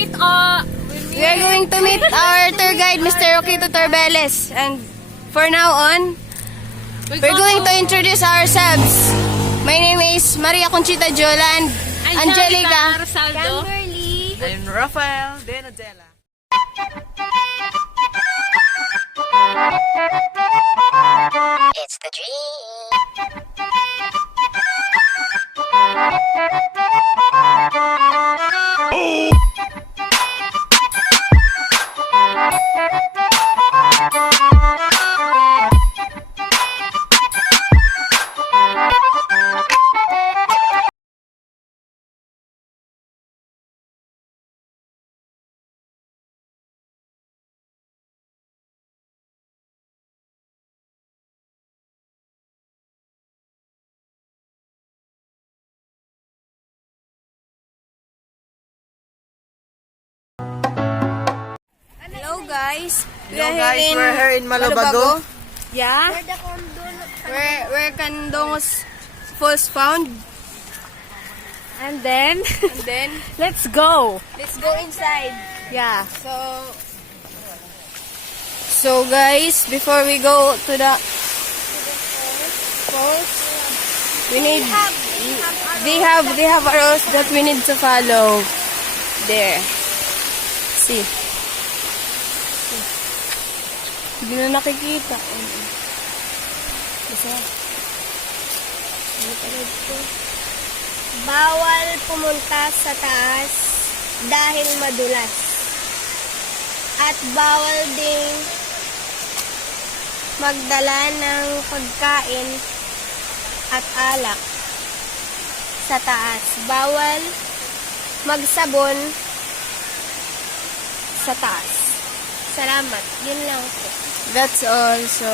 We are going to meet our tour guide, Mr. Roquito Torbeles. And for now on, we're going to introduce ourselves. My name is Maria Conchita Jola and Angelica Kimberly. I'm Rafael Denadela. It's the dream. Hello guys. Hello guys, we're here in Malabago. Yeah. Where Kandungos Falls found. And then, And then let's go. let's go inside. Yeah. So guys, before we go to the falls, we need they have rules that we need to follow. There. See. Hindi na nakikita. Bawal pumunta sa taas dahil madulas. At bawal ding magdala ng pagkain at alak sa taas. Bawal magsabon sa taas. Salamat. Yun lang po. That's all. So,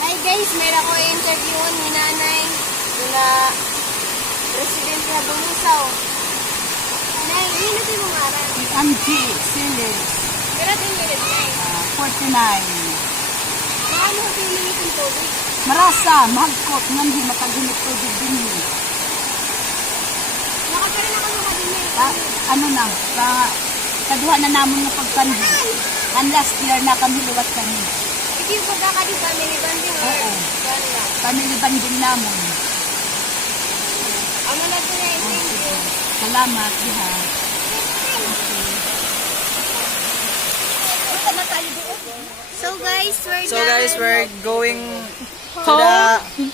Hi guys, meron ko interview ni nanay na resident na Bumusaw. Nay, yun na yung ngaran. MG Silis, Pero din yun, nay. 49. Paano ko pinili itong tubig? Marasa, magkot, nandi mataginit tubig din yun. Nakapira na kami kadinay. Ano na, kaduha na namon ng pagkanhi. And last year na kami liwat kami. Ito yung pagkakadi family bonding. Oo. Gano'n. Family banding namon. Ano na ito na thank you. Salamat, diha. So guys, we're So done. guys, we're going to the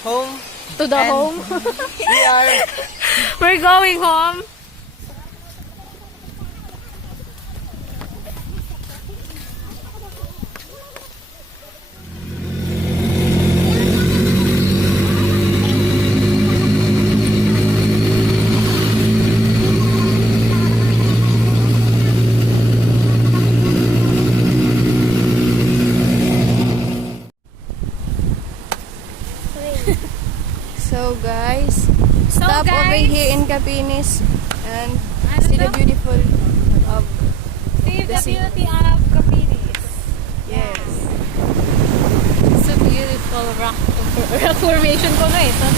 home. To the And home. We are We're going home. so guys, stop over here in Capinis and see the beautiful of See the the sea. beauty of Capinis. Yes. It's a beautiful rock formation ko nga ito.